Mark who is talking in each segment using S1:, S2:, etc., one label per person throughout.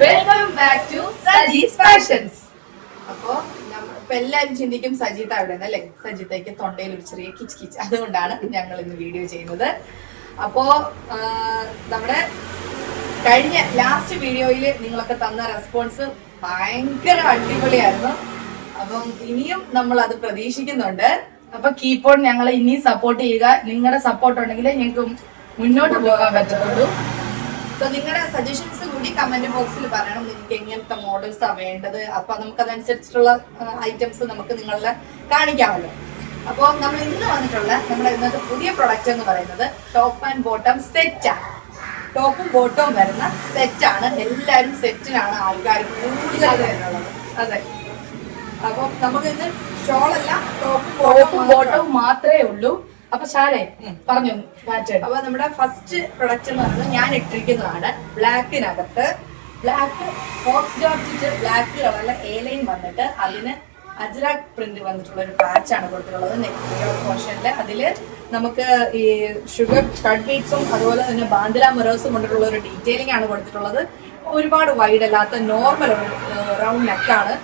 S1: Welcome back to Sajees fashions
S2: അപ്പോ ഇപ്പൊ എല്ലാരും ചിന്തിക്കും സജിത അവിടെ അല്ലേ? സജിതയ്ക്ക് തൊണ്ടയിൽ ഒരു ചെറിയ കിച്ച് കിച്ച്. അതുകൊണ്ടാണ് ഞങ്ങൾ ഇന്ന് വീഡിയോ ചെയ്യുന്നത്. അപ്പോ നമ്മുടെ കഴിഞ്ഞ ലാസ്റ്റ് വീഡിയോയിൽ നിങ്ങളൊക്കെ തന്ന റെസ്പോൺസ് ഭയങ്കര അടിപൊളിയായിരുന്നു. അപ്പം ഇനിയും നമ്മൾ അത് പ്രതീക്ഷിക്കുന്നുണ്ട്.
S1: അപ്പൊ കീപ്പോൺ ഞങ്ങൾ ഇനിയും സപ്പോർട്ട് ചെയ്യുക. നിങ്ങളുടെ സപ്പോർട്ട് ഉണ്ടെങ്കിൽ ഞങ്ങൾക്ക് മുന്നോട്ട് പോകാൻ പറ്റത്തുള്ളൂ.
S2: സോ നിങ്ങളുടെ സജഷൻസ് കൂടി കമന്റ് ബോക്സിൽ പറയണം നിങ്ങൾക്ക് എങ്ങനത്തെ മോഡൽസ് ആ വേണ്ടത്. അപ്പൊ നമുക്ക് അതനുസരിച്ചിട്ടുള്ള ഐറ്റംസ് നമുക്ക് നിങ്ങളെ കാണിക്കാമല്ലോ. അപ്പോൾ നമ്മൾ ഇന്ന് വന്നിട്ടുള്ള നമ്മുടെ ഇന്നത്തെ പുതിയ പ്രൊഡക്റ്റ് എന്ന് പറയുന്നത് ടോപ്പ് ആൻഡ് ബോട്ടം സെറ്റ് ആണ്. ടോപ്പും ബോട്ടവും വരുന്ന സെറ്റ് ആണ്. എല്ലാവരും സെറ്റിനാണ് ആൾക്കാർ കൂടുതൽ
S1: അതെ.
S2: അപ്പൊ നമുക്ക് ഇന്ന് ഷോളല്ല ടോപ്പും ബോട്ടവും
S1: മാത്രമേ ഉള്ളൂ. അപ്പൊ ശാലേ പറഞ്ഞു
S2: അപ്പൊ നമ്മുടെ ഫസ്റ്റ് പ്രൊഡക്റ്റ് എന്ന് പറയുന്നത് ഞാൻ ഇട്ടിരിക്കുന്നതാണ് ബ്ലാക്കിനകത്ത്. ബ്ലാക്ക് ഫോക്സ് ജോർജിറ്റ് ബ്ലാക്ക് കളറിലെ എ ലൈൻ വന്നിട്ട് അതിന് അജ്രാക് പ്രിന്റ് വന്നിട്ടുള്ള ഒരു പാച്ച് ആണ് കൊടുത്തിട്ടുള്ളത്. നെക്ക് പോർഷനിൽ അതിൽ നമുക്ക് ഈ ഷുഗർ കട്ട് ബീറ്റ്സും അതുപോലെ തന്നെ ബാന്തില മിറേഴ്സും കൊണ്ടിട്ടുള്ള ഒരു ഡീറ്റെയിലിംഗ് ആണ് കൊടുത്തിട്ടുള്ളത്. ഒരുപാട് വൈഡ് അല്ലാത്ത നോർമൽ ഒരു റൗണ്ട് നെക്കാണ്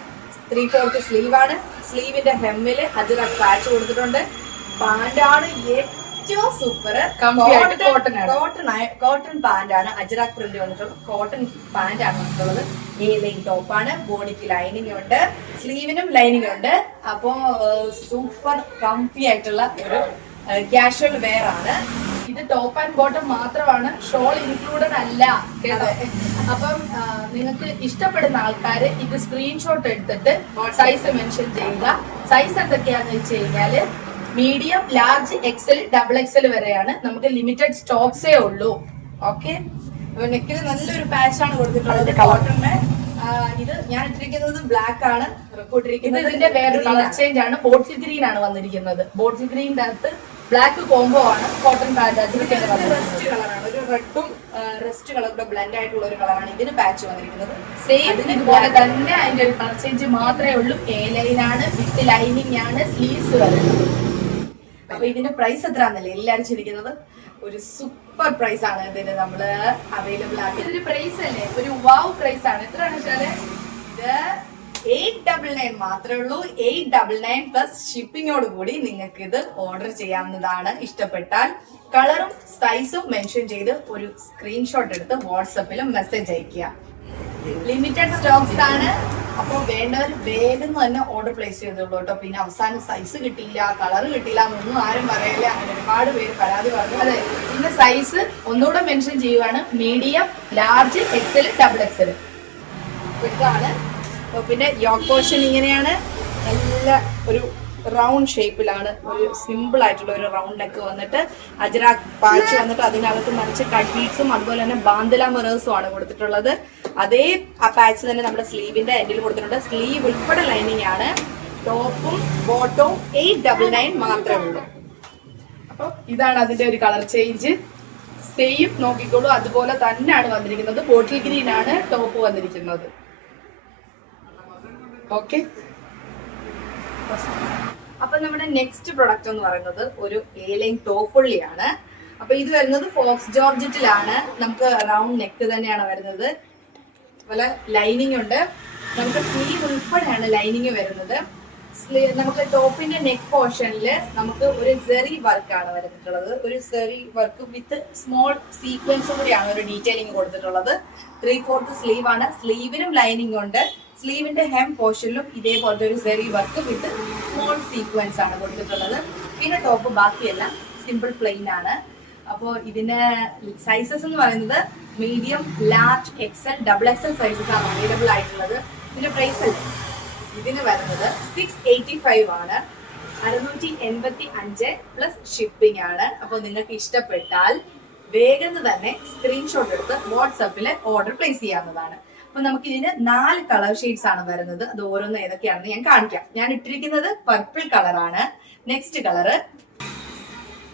S2: ത്രീ ഫോർത്ത് സ്ലീവാണ് ആണ്. സ്ലീവിന്റെ ഹെമ്മിൽ അജ്രാക് പാച്ച് കൊടുത്തിട്ടുണ്ട്. പാന്റാണ് ഏറ്റവും സൂപ്പർ. കോട്ടൺ കോട്ടൺ പാൻഡാണ് അജറാക് പ്രിന്റ് വന്നിട്ടുള്ളത് കോട്ടൺ പാന്റ് ആണ് വന്നിട്ടുള്ളത്. ഈ ലൈൻ ടോപ്പ് ആണ്. ബോഡിക്ക് ലൈനിങ് ഉണ്ട്. സ്ലീവിനും ലൈനിങ് ഉണ്ട്. അപ്പോ സൂപ്പർ കംഫി ആയിട്ടുള്ള ഒരു കാഷ്വൽ വെയർ ആണ്.
S1: ഇത് ടോപ്പ് ആൻഡ് ബോട്ടം മാത്രമാണ്. ഷോൾ ഇൻക്ലൂഡഡ് അല്ല. കേട്ടോ? അപ്പം നിങ്ങൾക്ക് ഇഷ്ടപ്പെടുന്ന ആൾക്കാര് ഇത് സ്ക്രീൻഷോട്ട് എടുത്തിട്ട് സൈസ് മെൻഷൻ ചെയ്യുക. സൈസ് എന്തൊക്കെയാന്ന് വെച്ച് കഴിഞ്ഞാൽ medium large XL double XL വരെയാണ്. നമുക്ക് ലിമിറ്റഡ് സ്റ്റോക്സേ ഉള്ളൂ. ഓക്കെ
S2: നെക്കിൽ നല്ലൊരു പാച്ച് ആണ് കൊടുത്തിട്ടുള്ളത്. ഇത് ഞാൻ ഇട്ടിരിക്കുന്നത് ബ്ലാക്ക് ആണ്.
S1: ഇത്
S2: ഇട്ടിരിക്കുന്നത്
S1: ഇതിന്റെ വേറെ കളർ ചേഞ്ച് ആണ്. ബോട്ടിൽ ഗ്രീൻ ആണ് വന്നിരിക്കുന്നത്. ബോട്ടിൽ ഗ്രീനിന്റെ അകത്ത് ബ്ലാക്ക് കോംബോ ആണ്. കോട്ടൺ
S2: റെസ്റ്റ് കളറാണ് ഒരു റെഡും റെസ്റ്റ് കളറുടെ ബ്ലെൻഡ് ആയിട്ടുള്ള ഒരു കളറാണ് ഇതിന് പാച്ച് വന്നിരിക്കുന്നത്.
S1: സെയിം ഇതുപോലെ തന്നെ അതിന്റെ ഒരു കളർ ചേഞ്ച് മാത്രമേ ഉള്ളൂ. എ ലൈൻ ആണ് വിത്ത് ലൈനിങ് ആണ് സ്ലീവ്സ് വരുന്നത്
S2: അപ്പൊ ഇതിന്റെ പ്രൈസ് എത്രയാണെന്നല്ലേ എല്ലാരും ചിരിക്കുന്നത് ഒരു സൂപ്പർ പ്രൈസ് ആണ് ഇതിന് നമ്മൾ അവൈലബിൾ ആക്കി.
S1: ഇതിന്റെ പ്രൈസ് അല്ലേ? ഒരു വാവ് പ്രൈസ് ആണ്. എത്രയാണ് വെച്ചാൽ?
S2: ഇത് എയ്റ്റ് ഡബിൾ നയൻ മാത്രമേ ഉള്ളൂ. എയ്റ്റ് ഡബിൾ നയൻ പ്ലസ് ഷിപ്പിങ്ങോട് കൂടി നിങ്ങൾക്ക് ഇത് ഓർഡർ ചെയ്യാവുന്നതാണ്. ഇഷ്ടപ്പെട്ടാൽ കളറും സൈസും മെൻഷൻ ചെയ്ത് ഒരു സ്ക്രീൻഷോട്ട് എടുത്ത് വാട്സപ്പിലും മെസ്സേജ് അയക്കുക ലിമിറ്റഡ് സ്റ്റോക്സ് ആണ്. അപ്പോൾ വേണ്ടവർ വേഗം തന്നെ ഓർഡർ പ്ലേസ് ചെയ്തോളൂ കേട്ടോ. പിന്നെ അവസാനം സൈസ് കിട്ടിയില്ല കളർ കിട്ടിയില്ല എന്നൊന്നും ആരും പറയില്ല. ഒരുപാട് പേര് പരാതി പറഞ്ഞു.
S1: അതെ പിന്നെ സൈസ് ഒന്നുകൂടെ മെൻഷൻ ചെയ്യുവാണ്. Medium large XL double XL
S2: ഇതാണ്. പിന്നെ യോക്ക് പോർഷൻ ഇങ്ങനെയാണ്. നല്ല ഒരു റൗണ്ട് ഷേപ്പിലാണ് ഒരു സിമ്പിൾ ആയിട്ടുള്ള ഒരു റൗണ്ട് നെക്ക് വന്നിട്ട് അജറ പാച്ച് വന്നിട്ട് അതിനകത്ത് മറിച്ച് കട്ട് ബീഡ്സും അതുപോലെ തന്നെ ബാന്തല മിറേഴ്സും ആണ് കൊടുത്തിട്ടുള്ളത്. അതേ പാച്ച് തന്നെ നമ്മുടെ സ്ലീവിന്റെ എൻഡിൽ കൊടുത്തിട്ടുണ്ട്. സ്ലീവ് ഉൾപ്പെടെ ലൈനിങ് ആണ്. ടോപ്പും ബോട്ടവും എയ്റ്റ് ഡബിൾ നയൻ മാത്രമേ ഉള്ളൂ.
S1: അപ്പൊ ഇതാണ് അതിന്റെ ഒരു കളർ ചേഞ്ച് സെയിം നോക്കിക്കോളൂ. അതുപോലെ തന്നെയാണ് വന്നിരിക്കുന്നത്. ബോട്ടിൽ ഗ്രീൻ ആണ് ടോപ്പ് വന്നിരിക്കുന്നത്. ഓക്കെ
S2: അപ്പൊ നമ്മുടെ നെക്സ്റ്റ് പ്രൊഡക്റ്റ് എന്ന് പറയുന്നത് ഒരു ഏലൈൻ ടോപ്പുള്ളിയാണ് അപ്പൊ ഇത് വരുന്നത് ഫോക്സ് ജോർജറ്റിലാണ് നമുക്ക് റൗണ്ട് നെക്ക് തന്നെയാണ് വരുന്നത്. അതുപോലെ ലൈനിങ് ഉണ്ട്. നമുക്ക് സ്ലീവ് ഉൾപ്പെടെയാണ് ലൈനിങ് വരുന്നത്. നമുക്ക് ടോപ്പിന്റെ നെക്ക് പോർഷനിൽ നമുക്ക് ഒരു സെറി വർക്കാണ് വരുന്നിട്ടുള്ളത് ഒരു zari work with small sequence കൂടിയാണ് ഒരു ഡീറ്റെയിലിംഗ് കൊടുത്തിട്ടുള്ളത്. ത്രീ ഫോർത്ത് സ്ലീവ് ആണ്. സ്ലീവിനും ലൈനിങ് ഉണ്ട്. സ്ലീവിന്റെ ഹെം പോർഷനിലും ഇതേപോലത്തെ ഒരു zari work with small sequence ആണ് കൊടുത്തിട്ടുള്ളത്. പിന്നെ ടോപ്പ് ബാക്കിയെല്ലാം സിമ്പിൾ പ്ലെയിൻ ആണ്. അപ്പോൾ ഇതിന്റെ സൈസസ് എന്ന് പറയുന്നത് medium large XL double XL sizes ആണ് അവൈലബിൾ ആയിട്ടുള്ളത്. ഇതിന്റെ പ്രൈസ് അല്ല? ഇതിന് വരുന്നത് സിക്സ് എയ്റ്റി ഫൈവ് ആണ്. അറുന്നൂറ്റി എൺപത്തി അഞ്ച് പ്ലസ് ഷിപ്പിംഗ് ആണ്. അപ്പോൾ നിങ്ങൾക്ക് ഇഷ്ടപ്പെട്ടാൽ വേഗം തന്നെ സ്ക്രീൻഷോട്ട് എടുത്ത് വാട്സപ്പിൽ ഓർഡർ പ്ലേസ് ചെയ്യാവുന്നതാണ്. അപ്പൊ നമുക്ക് ഇതിന് നാല് കളർ ഷെയ്ഡ്സ് ആണ് വരുന്നത്. അത് ഓരോന്ന് ഏതൊക്കെയാണെന്ന് ഞാൻ കാണിക്കാം. ഞാൻ ഇട്ടിരിക്കുന്നത് പർപ്പിൾ കളറാണ് നെക്സ്റ്റ് കളറ്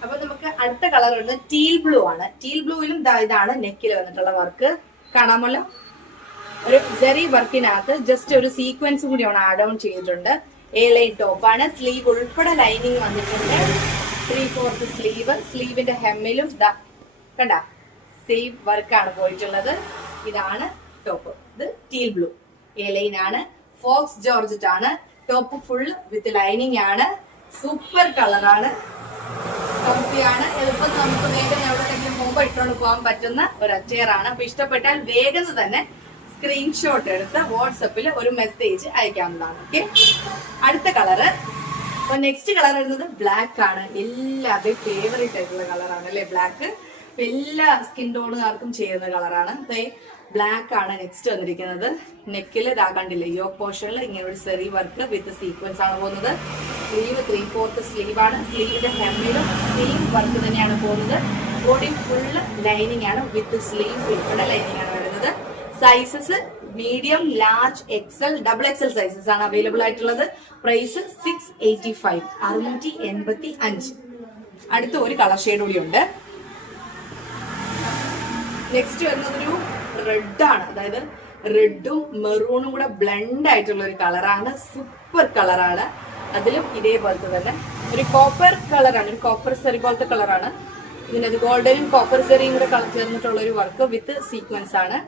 S2: അപ്പൊ നമുക്ക് അടുത്ത കളർ ഉണ്ട് ടീൽ ബ്ലൂ ആണ്. ടീൽ ബ്ലൂയിലും ഇതാണ് നെക്കിൽ വന്നിട്ടുള്ള വർക്ക് കാണാമല്ലോ ഒരു ജെറി വർക്കിനകത്ത് ജസ്റ്റ് ഒരു സീക്വൻസ് കൂടിയാണ് ആഡ് ഓൺ ചെയ്തിട്ടുണ്ട്. എ ലൈൻ ടോപ്പാണ് സ്ലീവ് ഉൾപ്പെടെ ലൈനിങ് വന്നിട്ടുണ്ട്. ത്രീ ഫോർത്ത് സ്ലീവ് സ്ലീവിന്റെ ഹെമ്മിലും ദാ കണ്ട? സെയിം വർക്കാണ് പോയിട്ടുള്ളത്. ഇതാണ് ടോപ്പ് ഇത് ടീൽ ബ്ലൂ എ ലൈൻ ആണ്. ഫോക്സ് ജോർജറ്റ് ആണ്. ടോപ്പ് ഫുൾ വിത്ത് ലൈനിങ് ആണ്. സൂപ്പർ കളറാണ് കമ്പിയാണ് എളുപ്പം നമുക്ക് വേഗം എവിടെയെങ്കിലും മുമ്പ് ഇട്ടുകൊണ്ട് പോകാൻ പറ്റുന്ന ഒരു ആണ് അപ്പൊ ഇഷ്ടപ്പെട്ടാൽ വേഗം തന്നെ സ്ക്രീൻഷോട്ട് എടുത്ത് വാട്സപ്പിൽ ഒരു മെസ്സേജ് അയക്കാവുന്നതാണ് ഓക്കെ അടുത്ത കളറ് അപ്പൊ നെക്സ്റ്റ് കളർ വരുന്നത് ബ്ലാക്ക് ആണ്. എല്ലാവരുടെയും ഫേവറേറ്റ് ആയിട്ടുള്ള കളറാണ് അല്ലെ? ബ്ലാക്ക് എല്ലാ സ്കിൻ ടോണുകാർക്കും ചെയ്യുന്ന കളറാണ് ബ്ലാക്ക് ആണ് നെക്സ്റ്റ് വന്നിരിക്കുന്നത്. നെക്കിൽ ഇതാ കണ്ടില്ലേ യോ പോർഷനിൽ ഇങ്ങനെ ഒരു സെറി വർക്ക് വിത്ത് സീക്വൻസ് ആണ് പോകുന്നത്. സ്ലീവ് ത്രീ ഫോർത്ത് സ്ലീവ് ആണ്. സ്ലീവിന്റെ ഹെമ്മിലും സെയിം വർക്ക് തന്നെയാണ് പോകുന്നത്. ബോഡി ഫുള്ള് ലൈനിങ് ആണ് വിത്ത് സ്ലീവ് ഉൾപ്പെടെ ലൈനിങ് ആണ് വരുന്നത്. Sizes medium large XL double XL sizes ആണ് അവൈലബിൾ ആയിട്ടുള്ളത്. പ്രൈസ് സിക്സ് എയ്റ്റി ഫൈവ് അറുന്നൂറ്റി എൺപത്തി അഞ്ച് അടുത്ത ഒരു കളർ ഷെയ്ഡ് കൂടി ഉണ്ട്. നെക്സ്റ്റ് വരുന്നത് ഒരു റെഡ് ആണ് അതായത് റെഡും മെറൂണും കൂടെ ബ്ലെൻഡ് ആയിട്ടുള്ള ഒരു കളറാണ്. സൂപ്പർ കളറാണ്. അതിലും ഇതേപോലത്തെ തന്നെ ഒരു കോപ്പർ കളറാണ്. ഒരു കോപ്പർ സെറി പോലത്തെ കളറാണ്. ഇതിനത് ഗോൾഡനും കോപ്പർ സെറിയും കൂടെ കളർ ചേർന്നിട്ടുള്ള ഒരു വർക്ക് വിത്ത് സീക്വൻസ് ആണ്.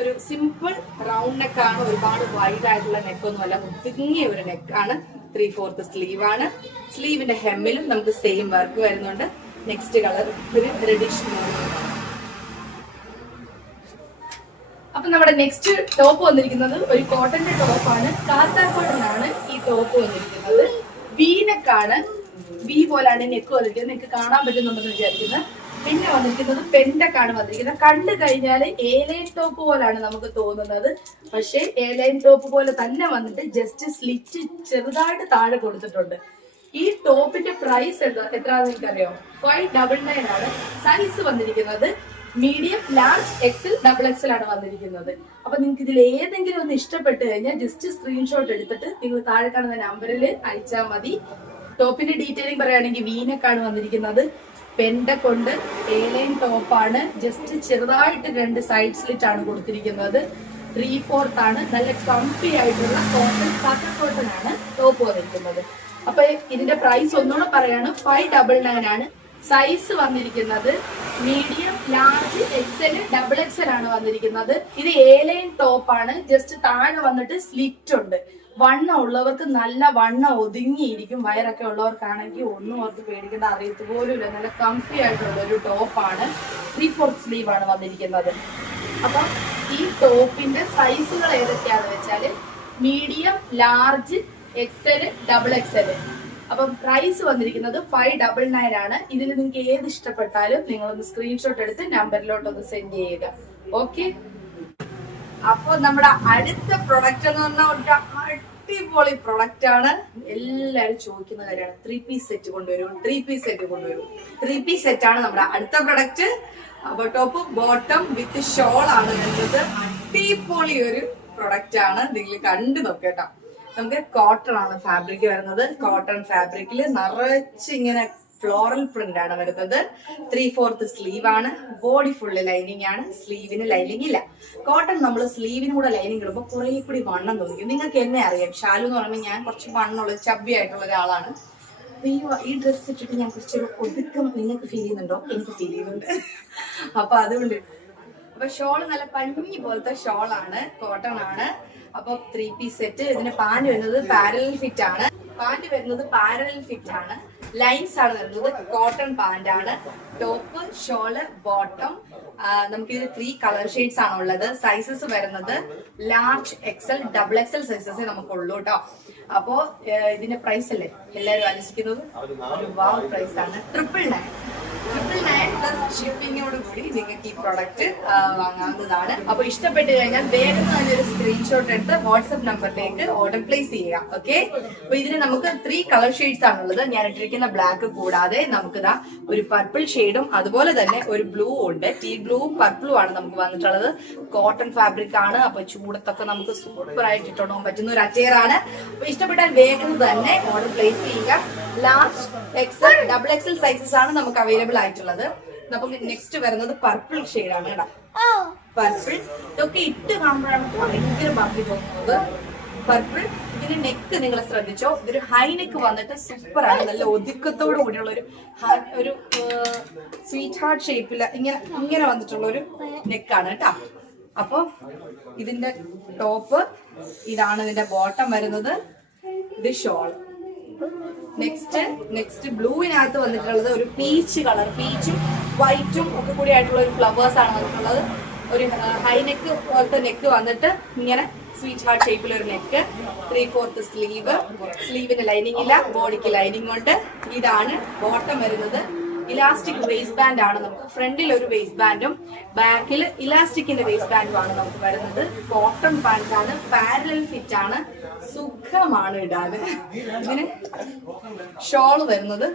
S2: ഒരു സിമ്പിൾ റൗണ്ട് നെക്കാണ് ഒരുപാട് വൈഡ് ആയിട്ടുള്ള നെക്കൊന്നുമല്ല ഒതുങ്ങിയ ഒരു നെക്കാണ് ത്രീ ഫോർത്ത് സ്ലീവ് ആണ്. സ്ലീവിന്റെ ഹെമ്മിലും നമുക്ക് സെയിം വർക്ക് വരുന്നുണ്ട്. നെക്സ്റ്റ് കളർ ഒരു റെഡിഷ്
S1: അപ്പൊ നമ്മുടെ നെക്സ്റ്റ് ടോപ്പ് വന്നിരിക്കുന്നത് ഒരു കോട്ടന്റെ ടോപ്പാണ് കാത്താക്കോട്ടനാണ് ഈ ടോപ്പ് വന്നിരിക്കുന്നത്. വീനക്കാണ് വി പോലാണ് നെക്ക് വന്നിരിക്കുന്നത്. നിങ്ങൾക്ക് കാണാൻ പറ്റുന്നുണ്ടെന്ന് വിചാരിക്കുന്നത് പിന്നെ വന്നിരിക്കുന്നത് പെൻഡക്കാണ് വന്നിരിക്കുന്നത്. കണ്ടു കഴിഞ്ഞാൽ ഏലൈൻ ടോപ്പ് പോലാണ് നമുക്ക് തോന്നുന്നത്. പക്ഷേ ഏലൈൻ ടോപ്പ് പോലെ തന്നെ വന്നിട്ട് ജസ്റ്റ് സ്ലിറ്റ് ചെറുതായിട്ട് താഴെ കൊടുത്തിട്ടുണ്ട്. ഈ ടോപ്പിന്റെ പ്രൈസ് എത്രയാണെന്ന് എനിക്കറിയാം ഫൈവ് ഡബിൾ നയൻ ആണ്. സൈസ് വന്നിരിക്കുന്നത് medium large XL double XL ആണ് വന്നിരിക്കുന്നത്. അപ്പൊ നിങ്ങൾക്ക് ഇതിൽ ഏതെങ്കിലും ഒന്ന് ഇഷ്ടപ്പെട്ട് കഴിഞ്ഞാൽ ജസ്റ്റ് സ്ക്രീൻഷോട്ട് എടുത്തിട്ട് നിങ്ങൾ താഴെ കാണുന്ന നമ്പറിൽ അയച്ചാൽ മതി. ടോപ്പിന്റെ ഡീറ്റെയിലിംഗ് പറയുകയാണെങ്കിൽ വീനക്കാണ് വന്നിരിക്കുന്നത്. പെൻഡ കൊണ്ട് ഏലൈൻ ടോപ്പാണ് ജസ്റ്റ് ചെറുതായിട്ട് രണ്ട് സൈഡ് സ്ലിറ്റ് ആണ് കൊടുത്തിരിക്കുന്നത്. ത്രീ ഫോർത്ത് ആണ്. നല്ല കംഫി ആയിട്ടുള്ള കോട്ടൺ പത്ത് കോട്ടൺ ആണ് ടോപ്പ് വന്നിരിക്കുന്നത്. അപ്പൊ ഇതിന്റെ പ്രൈസ് ഒന്നുകൂടെ പറയാണ്. ഫൈവ് ഡബിൾ നയൻ ആണ്. സൈസ് വന്നിരിക്കുന്നത് medium large XL double XL ആണ് വന്നിരിക്കുന്നത്. ഇത് ഏലൈൻ ടോപ്പ് ആണ്. ജസ്റ്റ് താഴെ വന്നിട്ട് സ്ലിറ്റ് ഉണ്ട്. വണ്ണം ഉള്ളവർക്ക് നല്ല വണ്ണം ഒതുങ്ങിയിരിക്കും. വയറൊക്കെ ഉള്ളവർക്കാണെങ്കിൽ ഒന്നും അവർക്ക് പേടിക്കേണ്ട അറിയത്ത് പോലും ഇല്ല നല്ല കംഫി ആയിട്ടുള്ള ഒരു ടോപ്പാണ് ത്രീ ഫോർത്ത് സ്ലീവ് ആണ് വന്നിരിക്കുന്നത്. അപ്പം ഈ ടോപ്പിന്റെ സൈസുകൾ ഏതൊക്കെയാണെന്ന് വെച്ചാൽ medium large XL double XL അപ്പം പ്രൈസ് വന്നിരിക്കുന്നത് ഫൈവ് ഡബിൾ നയൻ ആണ്. ഇതിൽ നിങ്ങൾക്ക് ഏത് ഇഷ്ടപ്പെട്ടാലും നിങ്ങളൊന്ന് സ്ക്രീൻഷോട്ട് എടുത്ത് നമ്പറിലോട്ട് ഒന്ന് സെൻഡ് ചെയ്യുക. ഓക്കെ
S2: അപ്പൊ നമ്മുടെ അടുത്ത പ്രൊഡക്റ്റ് എന്ന് പറഞ്ഞാൽ ഒരു അടിപൊളി പ്രൊഡക്റ്റ് ആണ്. എല്ലാരും ചോദിക്കുന്ന കാര്യമാണ്. ത്രീ പീസ് സെറ്റ് കൊണ്ടുവരും. ത്രീ പീസ് സെറ്റ് കൊണ്ടുവരും. ത്രീ പീസ് സെറ്റ് ആണ് നമ്മുടെ അടുത്ത പ്രൊഡക്റ്റ് അപ്പൊ ടോപ്പ് ബോട്ടം വിത്ത് ഷോൾ ആണ് വരുന്നത്. അടിപൊളി ഒരു പ്രൊഡക്റ്റ് ആണ്. നിങ്ങൾ കണ്ടു നോക്കേട്ടോ നമുക്ക് കോട്ടൺ ആണ് ഫാബ്രിക് വരുന്നത്. കോട്ടൺ ഫാബ്രിക്കിൽ നിറച്ച് ഇങ്ങനെ ഫ്ലോറൽ പ്രിന്റ് ആണ് വരുന്നത്. ത്രീ ഫോർത്ത് സ്ലീവ് ആണ്. ബോഡി ഫുള്ള് ലൈനിങ് ആണ്. സ്ലീവിന് ലൈനിങ് ഇല്ല. കോട്ടൺ നമ്മൾ സ്ലീവിന് കൂടെ ലൈനിങ് ഇടുമ്പോൾ കുറെ കൂടി വണ്ണം തോന്നിക്കും. നിങ്ങൾക്ക് എന്നെ അറിയാം. ഷാലു എന്ന് പറയുമ്പോൾ ഞാൻ കുറച്ച് വണ്ണമുള്ള ചബ്ബി ആയിട്ടുള്ള ഒരാളാണ്. ഈ ഈ ഡ്രസ്സ് ഇട്ടിട്ട് ഞാൻ കുറച്ചൊരു ഒതുക്കം നിങ്ങൾക്ക് ഫീൽ ചെയ്യുന്നുണ്ടോ? എനിക്ക് ഫീൽ ചെയ്യുന്നുണ്ട്. അപ്പൊ അതുകൊണ്ട്. അപ്പൊ ഷോൾ നല്ല പഞ്ഞി പോലത്തെ ഷോളാണ്. കോട്ടൺ ആണ്. അപ്പൊ ത്രീ പീസ് സെറ്റ് ഇതിന് പാന്റ് വരുന്നത് പാരലൽ ഫിറ്റ് ആണ്. പാന്റ് വരുന്നത് പാരലൽ ഫിറ്റ് ആണ്. ലൈൻസ് ആണ് വരുന്നത് കോട്ടൺ പാന്റ് ആണ്. ടോപ്പ് ഷോൾ ബോട്ടം നമുക്ക് ഇത് ത്രീ കളർ ഷെയ്ഡ്സ് ആണ് ഉള്ളത്. സൈസസ് വരുന്നത് large XL double XL sizes നമുക്കുള്ളൂ കേട്ടോ അപ്പോ ഇതിന്റെ പ്രൈസ് അല്ലേ? എല്ലാവരും ആലോചിക്കുന്നത്? ഒരു വാവ് പ്രൈസ് ആണ്. ട്രിപ്പിൾ നയൻ കൂടി നിങ്ങൾക്ക് ഈ പ്രോഡക്റ്റ് വാങ്ങാവുന്നതാണ്. അപ്പൊ ഇഷ്ടപ്പെട്ട് കഴിഞ്ഞാൽ വേഗം തന്നെ ഒരു സ്ക്രീൻഷോട്ട് എടുത്ത് വാട്സ്ആപ്പ് നമ്പറിലേക്ക് ഓർഡർ പ്ലേസ് ചെയ്യുക ഓക്കെ അപ്പൊ ഇതിന് നമുക്ക് ത്രീ കളർ ഷെയ്ഡ്സ് ആണുള്ളത്. ഞാൻ ഇട്ടിരിക്കുന്ന ബ്ലാക്ക് കൂടാതെ നമുക്ക് ഇതാ ഒരു പർപ്പിൾ ഷെയ്ഡും അതുപോലെ തന്നെ ഒരു ബ്ലൂ ഉണ്ട്. ടീ ബ്ലൂവും പർപ്പിളും ആണ് നമുക്ക് വന്നിട്ടുള്ളത്. കോട്ടൺ ഫാബ്രിക് ആണ്. അപ്പൊ ചൂടത്തൊക്കെ നമുക്ക് സൂപ്പർ ആയിട്ട് ഇട്ടോണ്ട് പറ്റുന്ന ഒരു അറ്റയർ ആണ്. അപ്പൊ ഇഷ്ടപ്പെട്ടാൽ വേഗം തന്നെ ഓർഡർ പ്ലേസ് ചെയ്യുക. Large XL double XL sizes ആണ് നമുക്ക് അവൈലബിൾ ആയിട്ടുള്ളത്. നമുക്ക് നെക്സ്റ്റ് വരുന്നത് പർപ്പിൾ ആണ് കേട്ടോ. പർപ്പിൾ ഇതൊക്കെ ഇട്ട് കാണുമ്പോഴാണ് ഭയങ്കര ഭംഗി തോന്നുന്നത്. പർപ്പിൾ ഇതിന്റെ നെക്ക് നിങ്ങൾ ശ്രദ്ധിച്ചോ? ഇതൊരു ഹൈ നെക്ക് വന്നിട്ട് സൂപ്പർ ആണ്. നല്ല ഒതുക്കത്തോടു കൂടിയുള്ള ഒരു ഒരു സ്വീറ്റ് ഹാർട്ട് ഷേപ്പിൽ ഇങ്ങനെ ഇങ്ങനെ വന്നിട്ടുള്ള ഒരു നെക്കാണ് കേട്ടോ. അപ്പോൾ ഇതിന്റെ ടോപ്പ് ഇതാണ് ഇതിന്റെ ബോട്ടം വരുന്നത്. ഇത് ഷോൾ നെക്സ്റ്റ് നെക്സ്റ്റ് ബ്ലൂവിനകത്ത് വന്നിട്ടുള്ളത് ഒരു പീച്ച് കളർ പീച്ചും വൈറ്റും ഒക്കെ കൂടി ആയിട്ടുള്ള ഒരു ഫ്ലവേഴ്സ് ആണ് വന്നിട്ടുള്ളത്. ഒരു ഹൈ നെക്ക് പോലത്തെ നെക്ക് വന്നിട്ട് ഇങ്ങനെ സ്വീറ്റ് ഹാർട്ട് ഷേപ്പിൽ ഒരു നെക്ക് ത്രീ ഫോർത്ത് സ്ലീവ് സ്ലീവിന് ലൈനിങ് ഇല്ല ബോഡിക്ക് ലൈനിങ് ഉണ്ട്. ഇതാണ് ബോട്ടം വരുന്നത്. ഇലാസ്റ്റിക് വേസ്റ്റ് ബാൻഡ് ആണ് നമുക്ക് ഫ്രണ്ടിൽ ഒരു വേസ്റ്റ് ബാൻഡും ബാക്കിൽ ഇലാസ്റ്റിക്കിന്റെ വേസ്റ്റ് ബാൻഡും ആണ് നമുക്ക് വരുന്നത്. കോട്ടൺ പാന്റ് ആണ് പാരലൽ ഫിറ്റ് ആണ്. സുഖമാണ് ഇടാൻ ഇതിന് ഷോൾ വരുന്നത്.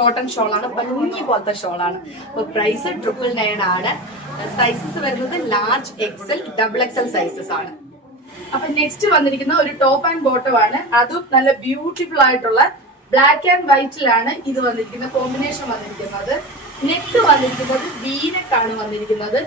S2: കോട്ടൺ ഷോളാണ് ഭംഗി പോലത്തെ ഷോളാണ് അപ്പൊ പ്രൈസ് ട്രിപ്പിൾ നയൻ ആണ്. സൈസസ് വരുന്നത് large XL double XL sizes ആണ്.
S1: അപ്പൊ നെക്സ്റ്റ് വന്നിരിക്കുന്ന ഒരു ടോപ്പ് ആൻഡ് ബോട്ടം ആണ്. അതും നല്ല ബ്യൂട്ടിഫുൾ ആയിട്ടുള്ള ബ്ലാക്ക് ആൻഡ് വൈറ്റിലാണ് ഇത് വന്നിരിക്കുന്ന കോമ്പിനേഷൻ വന്നിരിക്കുന്നത്. നെക്ക് വന്നിരിക്കുന്നത് വീനക്കാണ് വന്നിരിക്കുന്നത്.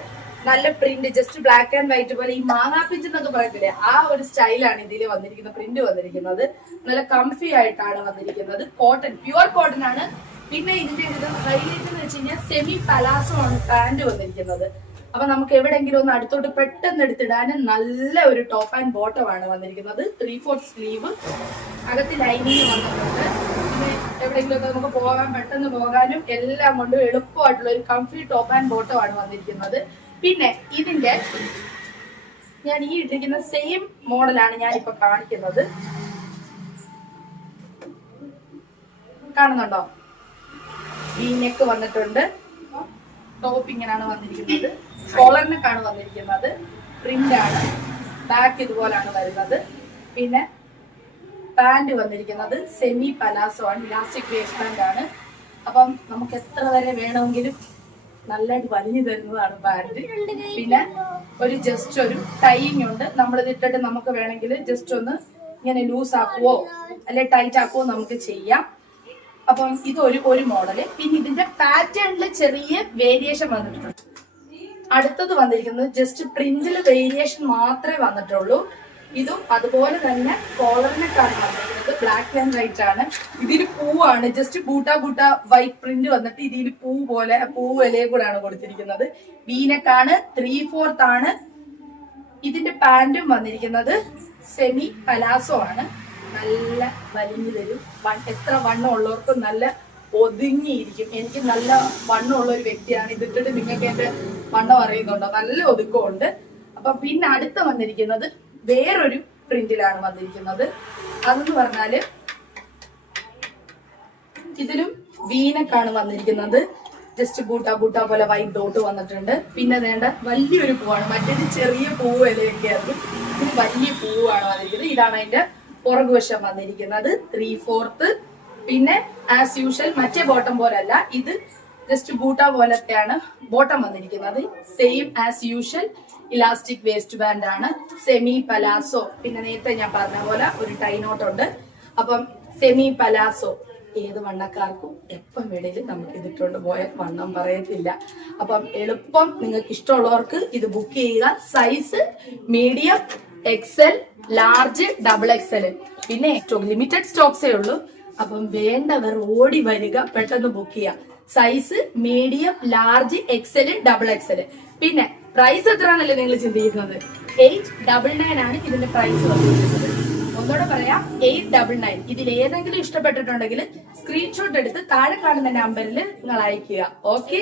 S1: നല്ല print just black and white പോലെ. ഈ മാങ്ങാപ്പിഞ്ച് എന്നൊക്കെ പറയത്തില്ലേ ആ ഒരു സ്റ്റൈലാണ് ഇതിൽ വന്നിരിക്കുന്ന പ്രിന്റ് വന്നിരിക്കുന്നത്. നല്ല കംഫി ആയിട്ടാണ് വന്നിരിക്കുന്നത്. കോട്ടൺ പ്യുവർ കോട്ടൺ ആണ്. പിന്നെ ഇതിന്റെ ഇത് ഹൈലൈറ്റ് എന്ന് വെച്ച് കഴിഞ്ഞാൽ സെമി പലാസോ ആണ് പാന്റ് വന്നിരിക്കുന്നത്. അപ്പൊ നമുക്ക് എവിടെങ്കിലും ഒന്ന് അടുത്തോട്ട് പെട്ടെന്ന് എടുത്തിടാൻ നല്ല ഒരു ടോപ്പ് ആൻഡ് ബോട്ടം ആണ് വന്നിരിക്കുന്നത്. ത്രീ ഫോർത്ത് സ്ലീവ് അകത്ത് ലൈനിങ് വന്നിട്ടുണ്ട്. പിന്നെ നമുക്ക് പോകാൻ പെട്ടെന്ന് പോകാനും എല്ലാം കൊണ്ടും എളുപ്പമായിട്ടുള്ള ഒരു കംഫി ടോപ്പ് ആൻഡ് ബോട്ടം ആണ് വന്നിരിക്കുന്നത്. പിന്നെ ഇതിന്റെ ഞാൻ ഈ ഇട്ടിരിക്കുന്ന സെയിം മോഡലാണ് ഞാൻ ഇപ്പൊ കാണിക്കുന്നത്. കാണുന്നുണ്ടോ? ഈ നെക്ക് വന്നിട്ടുണ്ട്. ടോപ്പ് ഇങ്ങനെയാണ് വന്നിരിക്കുന്നത്. കോളർ നെക്കാണ് വന്നിരിക്കുന്നത്. പ്രിന്റ് ആണ്. ബാക്ക് ഇതുപോലാണ് വരുന്നത്. പിന്നെ പാന്റ് വന്നിരിക്കുന്നത്. സെമി പലാസോ ആണ്. ഇലാസ്റ്റിക് വേസ്റ്റ് ആണ്. അപ്പം നമുക്ക് എത്ര വരെ വേണമെങ്കിലും നല്ലതായിട്ട് വലിഞ്ഞു തരുന്നതാണ് പാന്റ് പിന്നെ ഒരു ജസ്റ്റ് ഒരു ടൈയിങ് ഉണ്ട്. നമ്മൾ ഇട്ടിട്ട് നമുക്ക് വേണമെങ്കിൽ ജസ്റ്റ് ഒന്ന് ഇങ്ങനെ ലൂസ് ആക്കുവോ അല്ലെ ടൈറ്റ് ആക്കുവോ നമുക്ക് ചെയ്യാം. അപ്പം ഇത് ഒരു ഒരു മോഡൽ പിന്നെ ഇതിന്റെ പാറ്റേണിൽ ചെറിയ വേരിയേഷൻ വന്നിട്ടുണ്ട്. അടുത്തത് വന്നിരിക്കുന്നത് ജസ്റ്റ് പ്രിന്റിൽ വേരിയേഷൻ മാത്രമേ വന്നിട്ടുള്ളൂ. ഇതും അതുപോലെ തന്നെ കോളറിനെക്കാണ് വന്നിരിക്കുന്നത് ബ്ലാക്ക് ആൻഡ് വൈറ്റ് ആണ്. ഇതിൽ പൂവാണ്. Just buta buta white print വന്നിട്ട് ഇതിൽ പൂ പോലെ പൂ വിലയും കൂടെ ആണ് കൊടുത്തിരിക്കുന്നത്. വീനക്കാണ് ത്രീ ഫോർത്ത് ആണ്. ഇതിന്റെ പാന്റും വന്നിരിക്കുന്നത് സെമി പലാസോ ആണ്. നല്ല വലിഞ്ഞു തരും എത്ര വണ്ണം ഉള്ളവർക്കും നല്ല ഒതുങ്ങിയിരിക്കും. എനിക്ക് നല്ല വണ്ണമുള്ള ഒരു വ്യക്തിയാണ്. ഇതിട്ടിട്ട് നിങ്ങൾക്ക് എന്റെ വണ്ണം അറിയുന്നുണ്ടോ? നല്ല ഒതുക്കമുണ്ട്. അപ്പൊ പിന്നെ അടുത്ത വന്നിരിക്കുന്നത് വേറൊരു പ്രിന്റിലാണ് വന്നിരിക്കുന്നത്. അതെന്ന് പറഞ്ഞാൽ ഇതിലും വീനക്കാണ് വന്നിരിക്കുന്നത്. ജസ്റ്റ് ബൂട്ട ബൂട്ട പോലെ വൈറ്റ് ഡോട്ട് വന്നിട്ടുണ്ട്. പിന്നെ വേണ്ട വലിയൊരു പൂവാണ്. മറ്റൊരു ചെറിയ പൂവ് ഇലയൊക്കെ ആയിരുന്നു വലിയ പൂവാണ് വന്നിരിക്കുന്നത്. ഇതാണ് അതിന്റെ പുറകുവശം വന്നിരിക്കുന്നത് ത്രീ ഫോർത്ത് പിന്നെ ആസ് യൂഷ്വൽ മറ്റേ ബോട്ടം പോലല്ല ഇത് ജസ്റ്റ് ബൂട്ട പോലത്തെയാണ് ബോട്ടം വന്നിരിക്കുന്നത്. Same as usual elastic waist band ആണ്. സെമി പലാസോ പിന്നെ നേരത്തെ ഞാൻ പറഞ്ഞ പോലെ ഒരു ടൈനോട്ട് ഉണ്ട്. അപ്പം സെമി പലാസോ ഏത് വണ്ണക്കാർക്കും എപ്പം വേണേലും നമുക്ക് ഇതിട്ടുകൊണ്ട് പോയാൽ വണ്ണം പറയത്തില്ല. അപ്പം എളുപ്പം നിങ്ങൾക്ക് ഇഷ്ടമുള്ളവർക്ക് ഇത് ബുക്ക് ചെയ്യുക. Size medium XL large double XL പിന്നെ സ്റ്റോക്ക് ലിമിറ്റഡ് സ്റ്റോക്സേ ഉള്ളൂ. അപ്പം വേണ്ടവർ ഓടി വരിക പെട്ടെന്ന് ബുക്ക് ചെയ്യുക. Size medium large XL double XL പിന്നെ പ്രൈസ് എത്രയാണല്ലേ നിങ്ങൾ ചിന്തിക്കുന്നത്? എയ്റ്റ് ഡബിൾ നയൻ ആണ് ഇതിന്റെ പ്രൈസ് വന്നിരിക്കുന്നത്. ഒന്നുകൂടെ പറയാം എയ്റ്റ് ഡബിൾ നയൻ ഇതിൽ ഏതെങ്കിലും ഇഷ്ടപ്പെട്ടിട്ടുണ്ടെങ്കിൽ സ്ക്രീൻഷോട്ട് എടുത്ത് താഴെ കാണുന്ന നമ്പറിൽ നിങ്ങൾ അയക്കുക ഓക്കെ